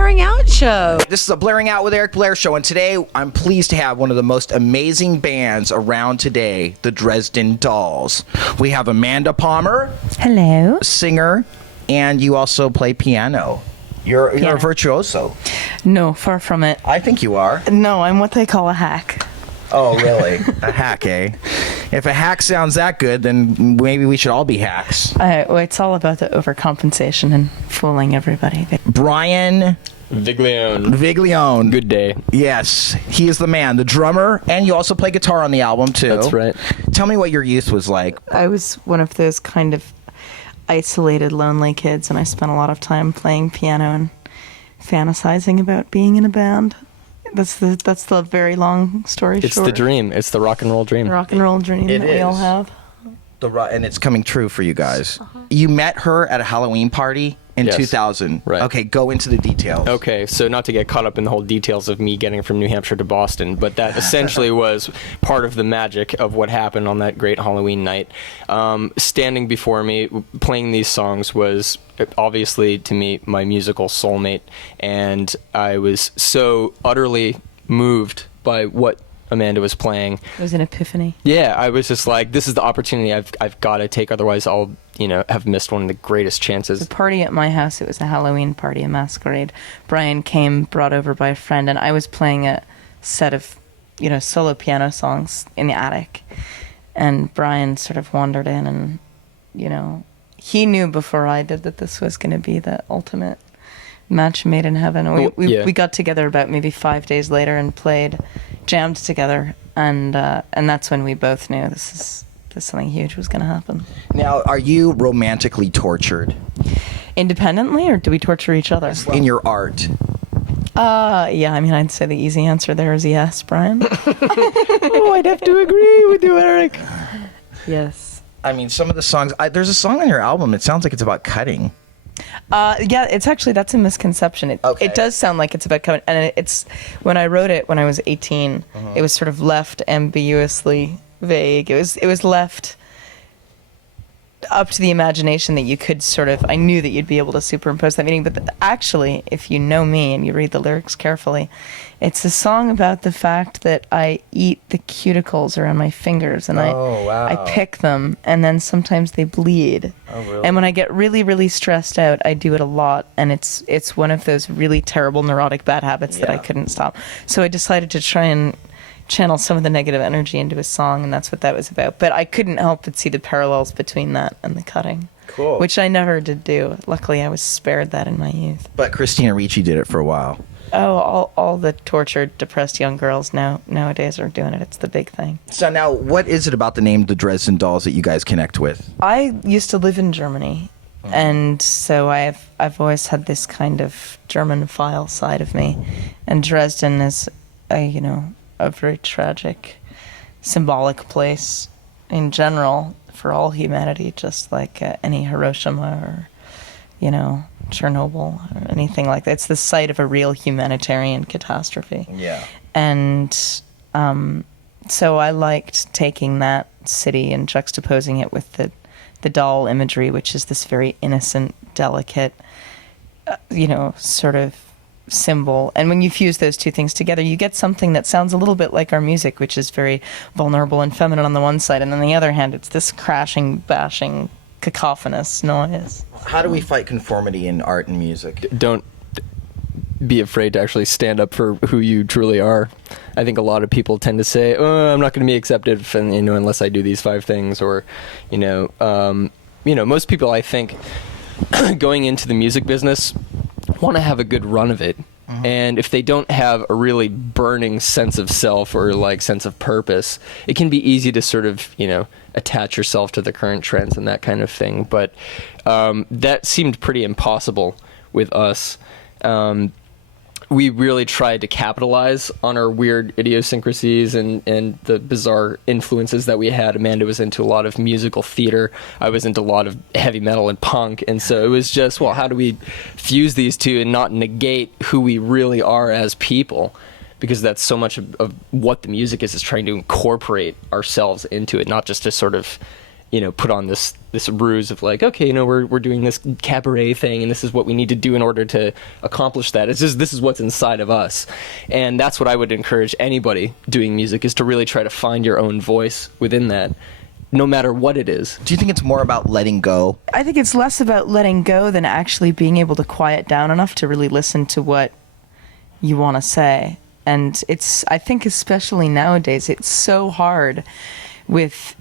Blairing Out Show. This is a Blairing Out with Eric Blair show, and today I'm pleased to have one of the most amazing bands around today, the Dresden Dolls. We have Amanda Palmer. Hello. Singer, and you also play piano. You're a virtuoso. No, far from it. I think you are. No, I'm what they call a hack. Oh, really? A hack, eh? If a hack sounds that good, then maybe we should all be hacks. Well, it's all about the overcompensation and fooling everybody. Brian Viglione. Good day. Yes, he is the man, the drummer, and you also play guitar on the album, too. That's right. Tell me what your youth was like. I was one of those kind of isolated, lonely kids, and I spent a lot of time playing piano and fantasizing about being in a band. That's the very long story short. It's the dream. It's the rock and roll dream. The rock and roll dream that we all have. And it's coming true for you guys. You met her at a Halloween party in 2000. Right. Okay, go into the details. Okay, so not to get caught up in the whole details of me getting from New Hampshire to Boston, but that essentially was part of the magic of what happened on that great Halloween night. Standing before me, playing these songs was obviously, to me, my musical soulmate, and I was so utterly moved by what Amanda was playing. It was an epiphany. Yeah, I was just like, this is the opportunity I've got to take, otherwise I'll, have missed one of the greatest chances. The party at my house, it was a Halloween party, a masquerade. Brian came, brought over by a friend, and I was playing a set of, solo piano songs in the attic. And Brian sort of wandered in and, he knew before I did that this was going to be the ultimate match made in heaven. We got together about maybe 5 days later and jammed together, and that's when we both knew this something huge was going to happen. Now, are you romantically tortured? Independently, or do we torture each other? In your art? Yeah, I'd say the easy answer there is yes, Brian. Oh, I'd have to agree with you, Eric. Yes. Some of the songs, there's a song on your album, it sounds like it's about cutting. Yeah, that's a misconception. It does sound like it's about cutting, and it's, when I wrote it when I was 18, it was sort of left ambiguously vague. It was left up to the imagination that you could I knew that you'd be able to superimpose that meaning, but actually, if you know me and you read the lyrics carefully, it's a song about the fact that I eat the cuticles around my fingers, and I pick them, and then sometimes they bleed. Oh, really? And when I get really, really stressed out, I do it a lot, and it's one of those really terrible neurotic bad habits that I couldn't stop. So I decided to try and channel some of the negative energy into a song, and that's what that was about. But I couldn't help but see the parallels between that and the cutting. Cool. Which I never did do. Luckily, I was spared that in my youth. But Christina Ricci did it for a while. Oh, all the tortured, depressed young girls nowadays are doing it. It's the big thing. So now, what is it about the name the Dresden Dolls that you guys connect with? I used to live in Germany, and so I've always had this kind of German-phile side of me, and Dresden is a very tragic, symbolic place in general for all humanity, just like any Hiroshima or, Chernobyl or anything like that. It's the site of a real humanitarian catastrophe. Yeah. And so I liked taking that city and juxtaposing it with the doll imagery, which is this very innocent, delicate, sort of symbol. And when you fuse those two things together, you get something that sounds a little bit like our music, which is very vulnerable and feminine on the one side, and on the other hand, it's this crashing, bashing, cacophonous noise. How do we fight conformity in art and music? Don't be afraid to actually stand up for who you truly are. I think a lot of people tend to say, "Oh, I'm not going to be accepted, unless I do these 5 things," or, most people, I think, going into the music business want to have a good run of it. And if they don't have a really burning sense of self or sense of purpose, it can be easy to sort of, attach yourself to the current trends and that kind of thing. But that seemed pretty impossible with us. We really tried to capitalize on our weird idiosyncrasies and the bizarre influences that we had. Amanda was into a lot of musical theater. I was into a lot of heavy metal and punk. And so it was just, how do we fuse these two and not negate who we really are as people? Because that's so much of what the music is trying to incorporate ourselves into it, not just to sort of put on this ruse of like, okay, we're doing this cabaret thing, and this is what we need to do in order to accomplish that. It's just, this is what's inside of us. And that's what I would encourage anybody doing music, is to really try to find your own voice within that, no matter what it is. Do you think it's more about letting go? I think it's less about letting go than actually being able to quiet down enough to really listen to what you want to say. And I think especially nowadays, it's so hard with,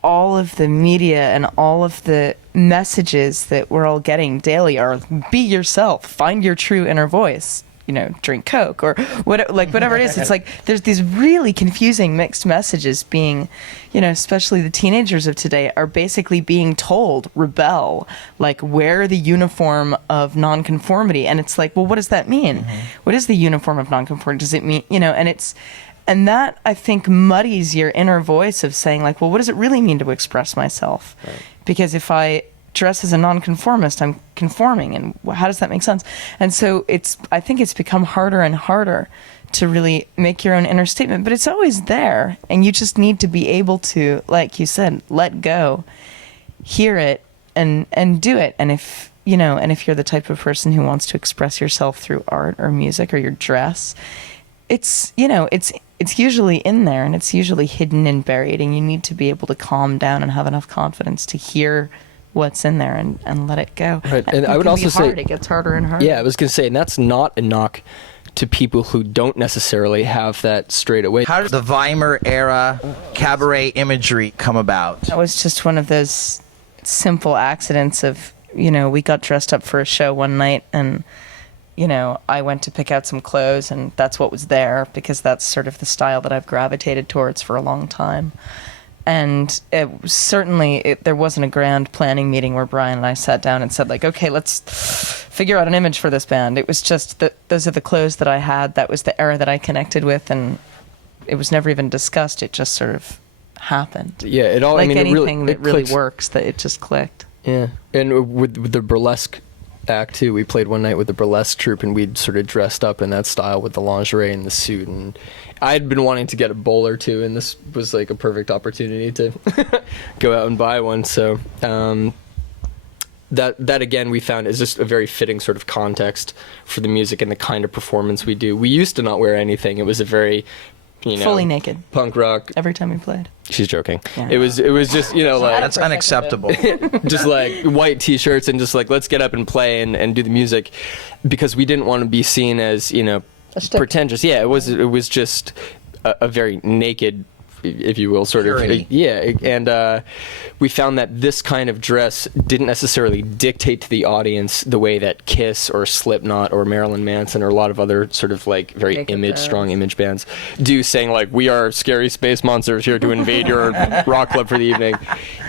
all of the media and all of the messages that we're all getting daily are be yourself, find your true inner voice, drink Coke or whatever it is. It's like there's these really confusing mixed messages being, especially the teenagers of today are basically being told, rebel, like wear the uniform of nonconformity. And it's like, well, what does that mean? Mm-hmm. What is the uniform of nonconformity? Does it mean, and that, I think, muddies your inner voice of saying, like, well, what does it really mean to express myself? Right. Because if I dress as a nonconformist, I'm conforming, and how does that make sense? And so I think it's become harder and harder to really make your own inner statement, but it's always there, and you just need to be able to, like you said, let go, hear it, and do it. And if you're the type of person who wants to express yourself through art or music or your dress, it's usually in there, and it's usually hidden and buried, and you need to be able to calm down and have enough confidence to hear what's in there and let it go. Right. And I would also say it gets harder and harder. Yeah, I was going to say, and that's not a knock to people who don't necessarily have that straight away. How did the Weimar era cabaret imagery come about? That was just one of those simple accidents of, we got dressed up for a show one night, and I went to pick out some clothes, and that's what was there, because that's sort of the style that I've gravitated towards for a long time. And there wasn't a grand planning meeting where Brian and I sat down and said, like, okay, let's figure out an image for this band. It was just that those are the clothes that I had. That was the era that I connected with, and it was never even discussed. It just sort of happened. Yeah, it all. Like it anything that really clicks. works, that it just clicked. Yeah, and with the burlesque act too, we played one night with the burlesque troupe, and we'd sort of dressed up in that style with the lingerie and the suit, and I'd been wanting to get a bowler too, and this was like a perfect opportunity to go out and buy one. So that again, we found is just a very fitting sort of context for the music and the kind of performance we do. We used to not wear anything. It was a very fully naked punk rock every time we played. She's joking. Yeah. It was just like That's unacceptable. just like white t-shirts and just like, let's get up and play and do the music, because we didn't want to be seen as pretentious. Yeah, it was just a very naked, if you will, sort Purity. of. Yeah, and we found that this kind of dress didn't necessarily dictate to the audience the way that Kiss or Slipknot or Marilyn Manson or a lot of other sort of like very strong image bands do, saying like, we are scary space monsters here to invade your rock club for the evening.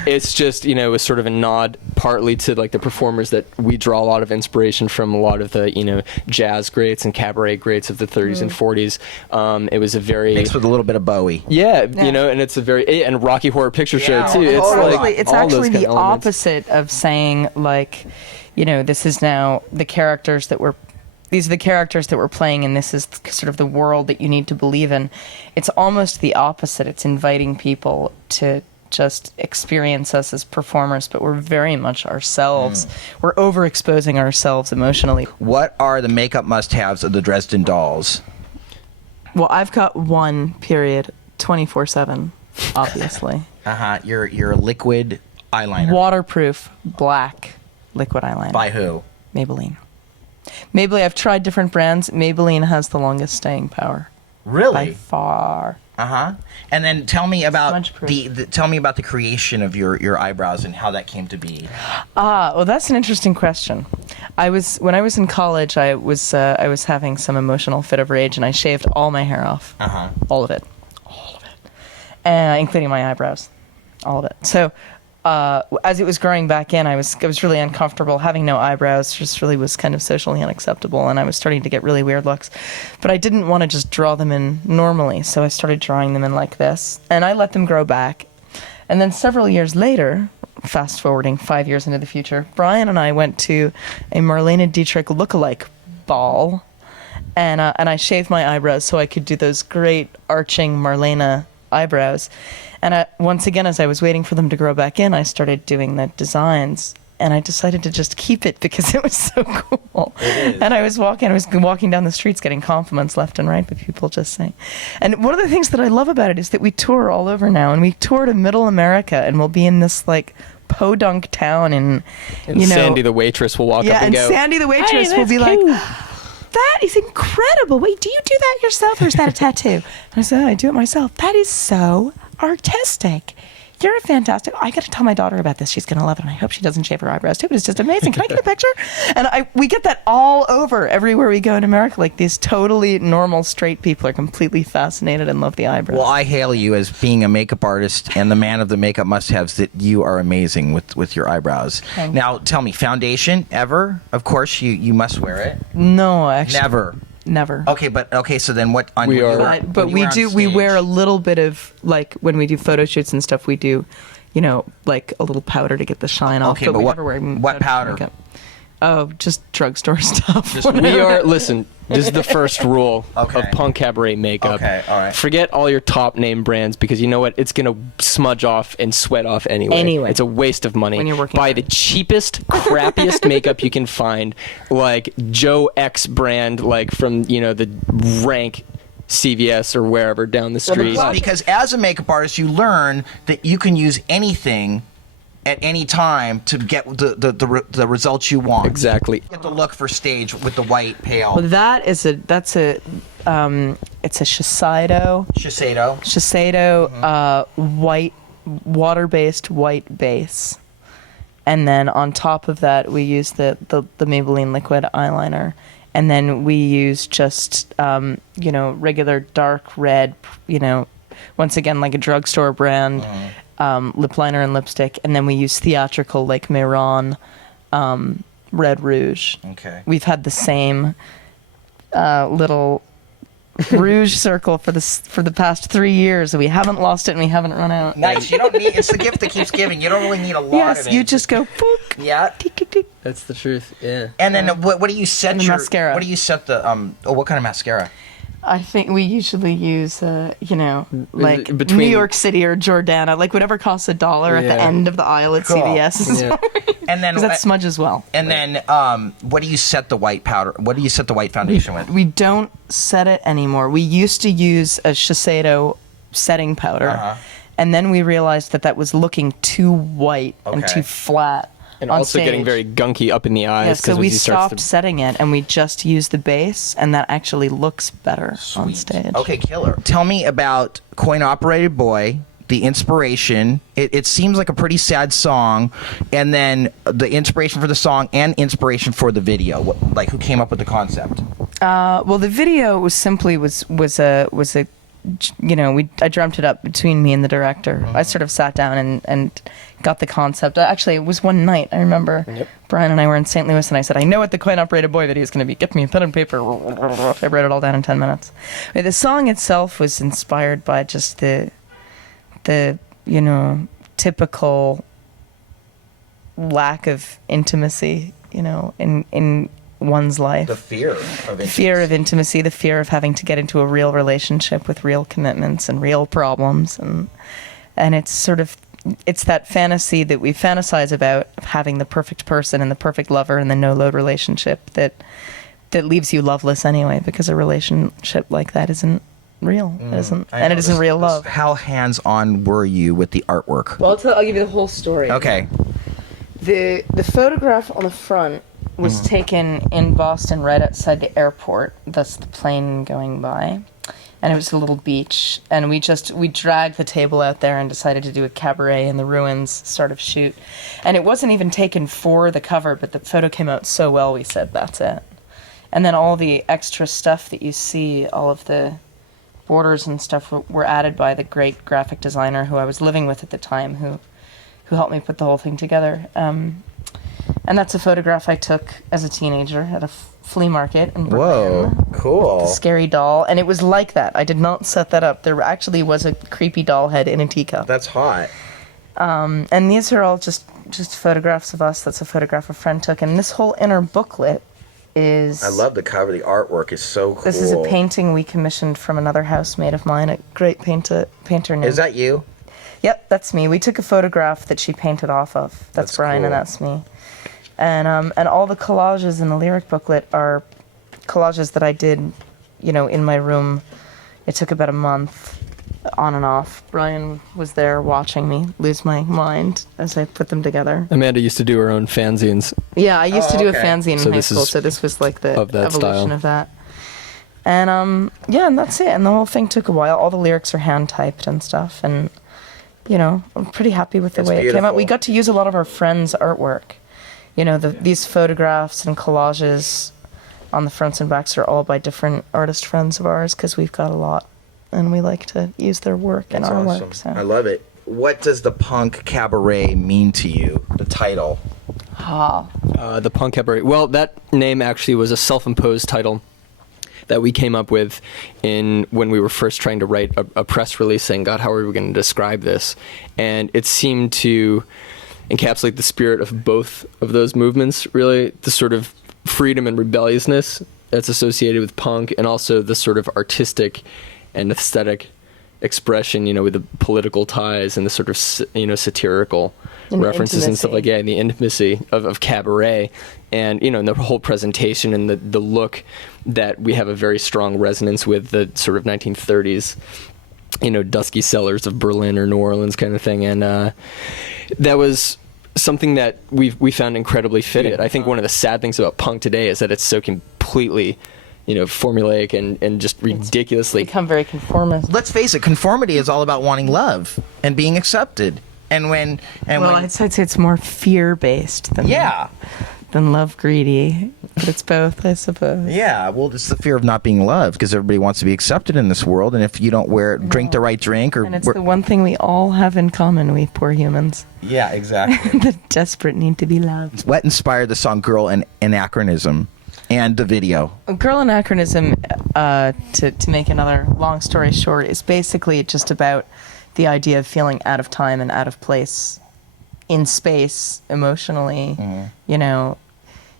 It's just, it was sort of a nod partly to like the performers that we draw a lot of inspiration from, a lot of the, jazz greats and cabaret greats of the 30s and 40s. It was a very... Mixed with a little bit of Bowie. Yeah, and it's a very... And Rocky Horror Picture Show, too. It's actually the opposite of saying, like, this is now the characters that we're... These are the characters that we're playing, and this is sort of the world that you need to believe in. It's almost the opposite. It's inviting people to just experience us as performers, but we're very much ourselves. We're overexposing ourselves emotionally. What are the makeup must-haves of the Dresden Dolls? Well, I've got one, period, 24/7, obviously. Your liquid eyeliner. Waterproof black liquid eyeliner. By who? Maybelline. I've tried different brands. Maybelline has the longest staying power. Really? By far. And then tell me about Smudge-proof. the creation of your eyebrows and how that came to be. Well, that's an interesting question. When I was in college, I was having some emotional fit of rage, and I shaved all my hair off. All of it, including my eyebrows, all of it. So, as it was growing back in, I was really uncomfortable. Having no eyebrows just really was kind of socially unacceptable, and I was starting to get really weird looks. But I didn't want to just draw them in normally, so I started drawing them in like this, and I let them grow back. And then several years later, fast forwarding 5 years into the future, Brian and I went to a Marlene Dietrich lookalike ball, and I shaved my eyebrows so I could do those great arching Marlene eyebrows. And once again, as I was waiting for them to grow back in, I started doing the designs. And I decided to just keep it because it was so cool. And I was walking down the streets getting compliments left and right, but people just saying. And one of the things that I love about it is that we tour all over now, and we tour to Middle America, and we'll be in this like podunk town in Sandy the waitress will walk up and go. Yeah, and Sandy the waitress will be like, that is incredible. Wait, do you do that yourself, or is that a tattoo? And I said, I do it myself. That is so artistic. You're a fantastic. I got to tell my daughter about this. She's going to love it. And I hope she doesn't shave her eyebrows too, but it's just amazing. Can I get a picture? And we get that all over everywhere we go in America. Like these totally normal straight people are completely fascinated and love the eyebrows. Well, I hail you as being a makeup artist and the man of the makeup must-haves, that you are amazing with your eyebrows. Thanks. Now, tell me, foundation ever? Of course, you must wear it. No, actually. Never. Never. So then what? But we wear a little bit of, like, when we do photo shoots and stuff, we do, like a little powder to get the shine off. Okay, but we never wear what powder? makeup. Oh, just drugstore stuff. Listen, this is the first rule of punk cabaret makeup. Okay, all right. Forget all your top name brands, because you know what? It's going to smudge off and sweat off anyway. It's a waste of money. When you're working Buy hard. the cheapest, crappiest makeup you can find, like Joe X brand, like from, the rank CVS or wherever down the street. Well, because as a makeup artist, you learn that you can use anything at any time to get the results you want. Exactly. Get the look for stage with the white pale. Well, it's a Shiseido. Shiseido. White, water-based white base. And then on top of that, we use the Maybelline liquid eyeliner. And then we use just, regular dark red, once again, like a drugstore brand. Lip liner and lipstick, and then we use theatrical like Miron red rouge. Okay. We've had the same little rouge circle for the past 3 years. We haven't lost it and we haven't run out. Nice. You don't need. It's the gift that keeps giving. You don't really need a lot Yes, of it. you just go boop. Yeah. Tick, tick, tick. That's the truth. Yeah. And then what do you set And the your mascara. What do you set the what kind of mascara? I think we usually use, like between- New York City or Jordana, like whatever costs $1 at the end of the aisle at Cool. CVS. Yeah. And then Because that smudges well. And then what do you set the white powder? What do you set the white foundation with? We don't set it anymore. We used to use a Shiseido setting powder, and then we realized that was looking too white and too flat. And on also stage. getting very gunky up in the eyes. Yeah, so we once he starts stopped setting it, and we just used the base, and that actually looks better on stage. Okay, killer. Tell me about Coin Operated Boy, the inspiration. It seems like a pretty sad song, and then the inspiration for the song and inspiration for the video. Who came up with the concept? Well, the video was a I dreamt it up between me and the director. I sort of sat down and got the concept. Actually, it was one night, I remember. Yep. Brian and I were in St. Louis, and I said, I know what the Coin-Operated Boy video is going to be. Get me a pen and paper. I wrote it all down in 10 minutes. The song itself was inspired by just the typical lack of intimacy, in one's life. The fear of intimacy. Fear of intimacy, the fear of having to get into a real relationship with real commitments and real problems, and it's that fantasy that we fantasize about of having the perfect person and the perfect lover and the no-load relationship that leaves you loveless anyway, because a relationship like that isn't real. It isn't real love. How hands-on were you with the artwork? Well, I'll give you the whole story. Okay. The photograph on the front was taken in Boston right outside the airport, thus the plane going by. And it was a little beach. And we dragged the table out there and decided to do a cabaret in the ruins sort of shoot. And it wasn't even taken for the cover, but the photo came out so well, we said, that's it. And then all the extra stuff that you see, all of the borders and stuff were added by the great graphic designer who I was living with at the time, who helped me put the whole thing together. And that's a photograph I took as a teenager at a flea market in Berlin. Whoa, cool. A scary doll. And it was like that. I did not set that up. There actually was a creepy doll head in a teacup. That's hot. And these are all just photographs of us. That's a photograph a friend took. And this whole inner booklet is... I love the cover. The artwork is so cool. This is a painting we commissioned from another housemate of mine, a great painter named... Is that you? Yep, that's me. We took a photograph that she painted off of. That's Brian, cool. and that's me. And all the collages in the lyric booklet are collages that I did, in my room. It took about a month, on and off. Brian was there watching me lose my mind as I put them together. Amanda used to do her own fanzines. Yeah, I used to do a fanzine So in high this school, is so this was like the of that evolution style. of that. And and that's it. And the whole thing took a while. All the lyrics are hand typed and stuff, and I'm pretty happy with the way it came out. We got to use a lot of our friends' artwork. These photographs and collages on the fronts and backs are all by different artist friends of ours, because we've got a lot, and we like to use their work in our work. So. I love it. What does the punk cabaret mean to you? The title. The punk cabaret. Well, that name actually was a self-imposed title that we came up with when we were first trying to write a press release saying, God, how are we going to describe this? And it seemed to encapsulate the spirit of both of those movements, really, the sort of freedom and rebelliousness that's associated with punk, and also the sort of artistic and aesthetic expression, with the political ties and the sort of, satirical and references and stuff like that, and the intimacy of cabaret, and, and the whole presentation and the look that we have a very strong resonance with, the sort of 1930s, dusky cellars of Berlin or New Orleans kind of thing. And that was something that we found incredibly fitted. I think one of the sad things about punk today is that it's so completely formulaic and just ridiculously... It's become very conformist. Let's face it, conformity is all about wanting love and being accepted. I'd say it's more fear-based than love greedy. But it's both, I suppose. Yeah, well, it's the fear of not being loved, because everybody wants to be accepted in this world, and if you don't drink the right drink... And it's the one thing we all have in common, we poor humans. Yeah, exactly. The desperate need to be loved. What inspired the song Girl and Anachronism and the video? Girl Anachronism, to make another long story short, is basically just about the idea of feeling out of time and out of place in space emotionally,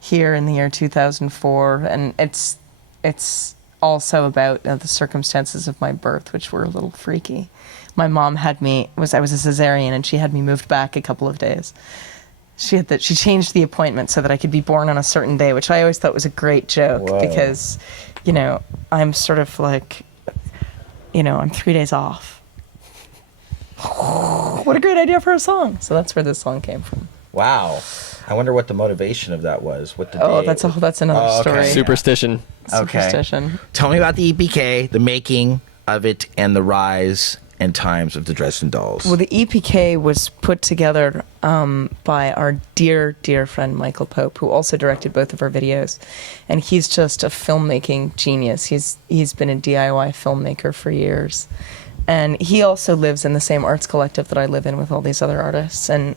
here in the year 2004. And it's also about the circumstances of my birth, which were a little freaky. My mom I was a cesarean, and she had me moved back a couple of days. She changed the appointment so that I could be born on a certain day, which I always thought was a great joke. Whoa. Because, I'm sort of like, I'm 3 days off. What a great idea for a song. So that's where this song came from. Wow. I wonder what the motivation of that was. That's another story. Superstition. Okay. Superstition. Tell me about the EPK, the making of it, and the rise and times of the Dresden Dolls. Well, the EPK was put together by our dear, dear friend Michael Pope, who also directed both of our videos. And he's just a filmmaking genius. He's been a DIY filmmaker for years. And he also lives in the same arts collective that I live in with all these other artists. And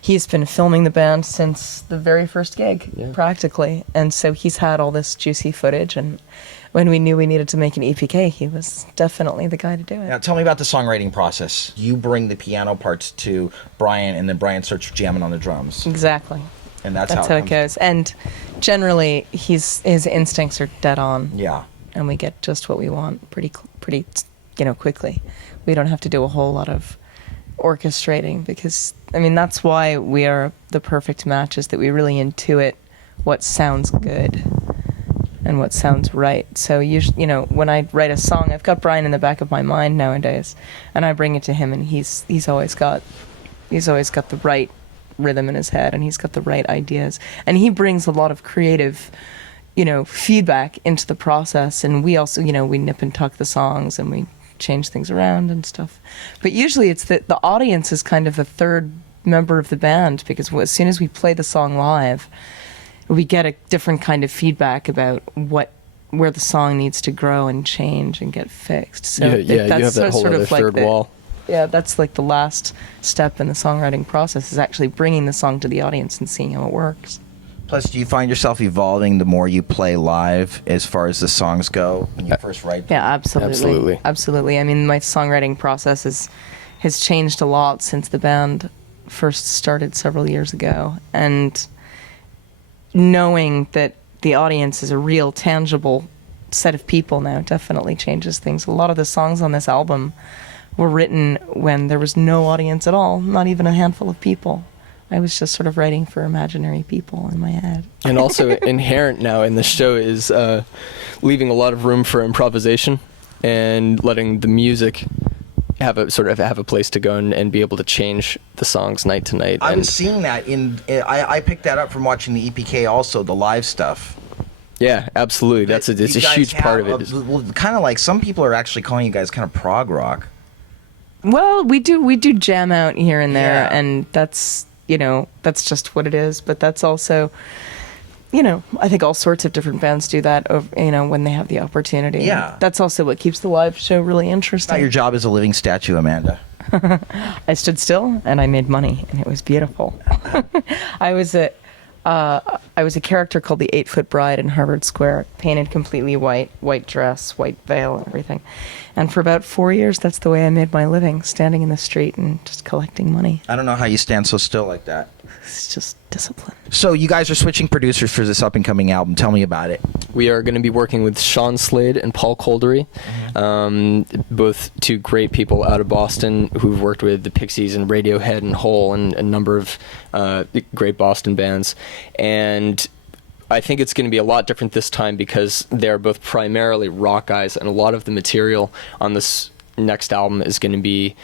he's been filming the band since the very first gig, practically. And so he's had all this juicy footage. And when we knew we needed to make an EPK, he was definitely the guy to do it. Now, tell me about the songwriting process. You bring the piano parts to Brian, and then Brian starts jamming on the drums. Exactly. And that's how it goes. And generally, his instincts are dead on. Yeah. And we get just what we want pretty quickly. We don't have to do a whole lot of orchestrating, because that's why we are the perfect match, is that we really intuit what sounds good and what sounds right. So when I write a song, I've got Brian in the back of my mind nowadays, and I bring it to him, and he's always got the right rhythm in his head, and he's got the right ideas, and he brings a lot of creative feedback into the process. And we also we nip and tuck the songs, and we change things around and stuff. But usually it's the audience is kind of the third member of the band, because as soon as we play the song live, we get a different kind of feedback about where the song needs to grow and change and get fixed. So that's you have that whole other third wall. Yeah, that's like the last step in the songwriting process, is actually bringing the song to the audience and seeing how it works. Plus, do you find yourself evolving the more you play live as far as the songs go when you first write them? Yeah, absolutely. Absolutely. My songwriting process has changed a lot since the band first started several years ago. And knowing that the audience is a real tangible set of people now definitely changes things. A lot of the songs on this album were written when there was no audience at all, not even a handful of people. I was just sort of writing for imaginary people in my head. And also inherent now in the show is leaving a lot of room for improvisation and letting the music have a place to go and be able to change the songs night to night. I was seeing that I picked that up from watching the EPK also, the live stuff. Yeah, absolutely. It's a huge part of it. Well, kind of like some people are actually calling you guys kind of prog rock. Well, we do jam out here and there, Yeah. and that's just what it is. But that's also, I think all sorts of different bands do that, when they have the opportunity. Yeah. That's also what keeps the live show really interesting. Not your job as a living statue, Amanda. I stood still and I made money, and it was beautiful. I was a character called the 8-Foot Bride in Harvard Square, painted completely white dress, white veil, and everything. And for about 4 years, that's the way I made my living, standing in the street and just collecting money. I don't know how you stand so still like that. It's just discipline. So you guys are switching producers for this up-and-coming album. Tell me about it. We are going to be working with Sean Slade and Paul Coldery, both two great people out of Boston who've worked with the Pixies and Radiohead and Hole and a number of great Boston bands. And I think it's going to be a lot different this time because they're both primarily rock guys, and a lot of the material on this next album is going to be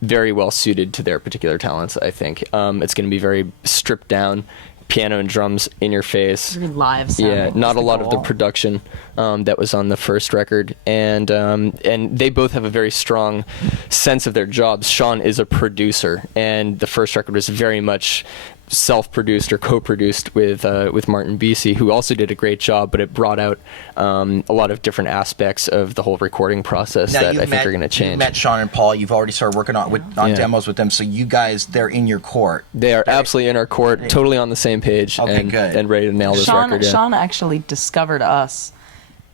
very well suited to their particular talents, I think. It's going to be very stripped down, piano and drums in your face. Very live sounding. Yeah, not a lot of the production that was on the first record. And they both have a very strong sense of their jobs. Sean is a producer, and the first record was very much self-produced or co-produced with Martin Beasy, who also did a great job, but it brought out a lot of different aspects of the whole recording process that I think are going to change. You've met Sean and Paul. You've already started working on demos with them, so you guys, they're in your court. They are absolutely in our court, totally on the same page, and ready to nail this record. Yeah. Sean actually discovered us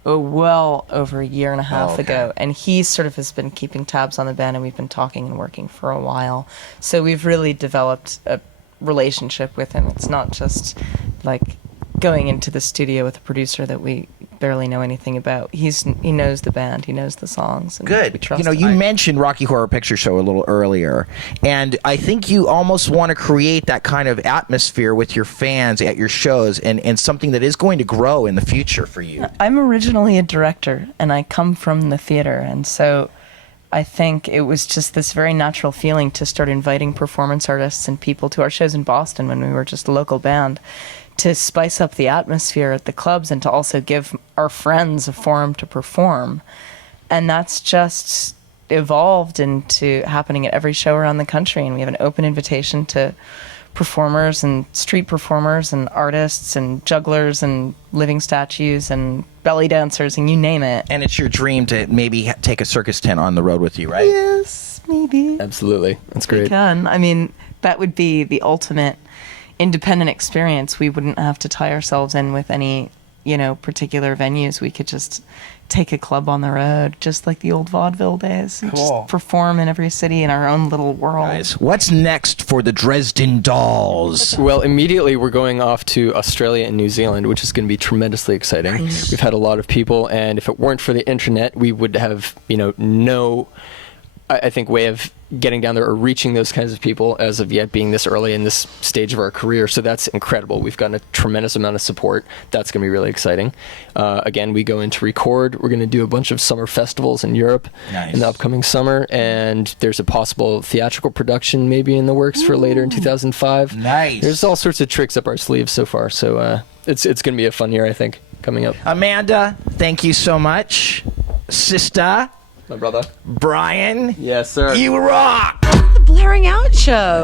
well over a year and a half ago, and he sort of has been keeping tabs on the band, and we've been talking and working for a while. So we've really developed a relationship with him. It's not just like going into the studio with a producer that we barely know anything about. He knows the band, he knows the songs. And Good. We trust You him. mentioned Rocky Horror Picture Show a little earlier, and I think you almost want to create that kind of atmosphere with your fans at your shows, and something that is going to grow in the future for you. I'm originally a director, and I come from the theater, and so I think it was just this very natural feeling to start inviting performance artists and people to our shows in Boston when we were just a local band, to spice up the atmosphere at the clubs and to also give our friends a forum to perform. And that's just evolved into happening at every show around the country. And we have an open invitation to performers and street performers and artists and jugglers and living statues and belly dancers and you name it. And it's your dream to maybe take a circus tent on the road with you, right? Yes, maybe. Absolutely. That's great. We can. I mean, that would be the ultimate independent experience. We wouldn't have to tie ourselves in with any, particular venues. We could just take a club on the road, just like the old vaudeville days. And Cool. just perform in every city in our own little world. Guys, what's next for the Dresden Dolls? Well, immediately we're going off to Australia and New Zealand, which is going to be tremendously exciting. Nice. We've had a lot of people, and if it weren't for the internet, we would have, no, I think, way of getting down there or reaching those kinds of people as of yet, being this early in this stage of our career. So that's incredible. We've gotten a tremendous amount of support. That's going to be really exciting. Again, we go in to record. We're going to do a bunch of summer festivals in Europe in the upcoming summer, and there's a possible theatrical production maybe in the works for later in 2005. Nice. There's all sorts of tricks up our sleeves so far. So it's going to be a fun year, I think, coming up. Amanda, thank you so much. Sister, My brother. Brian, Yes, sir. you rock! The Blairing Out Show.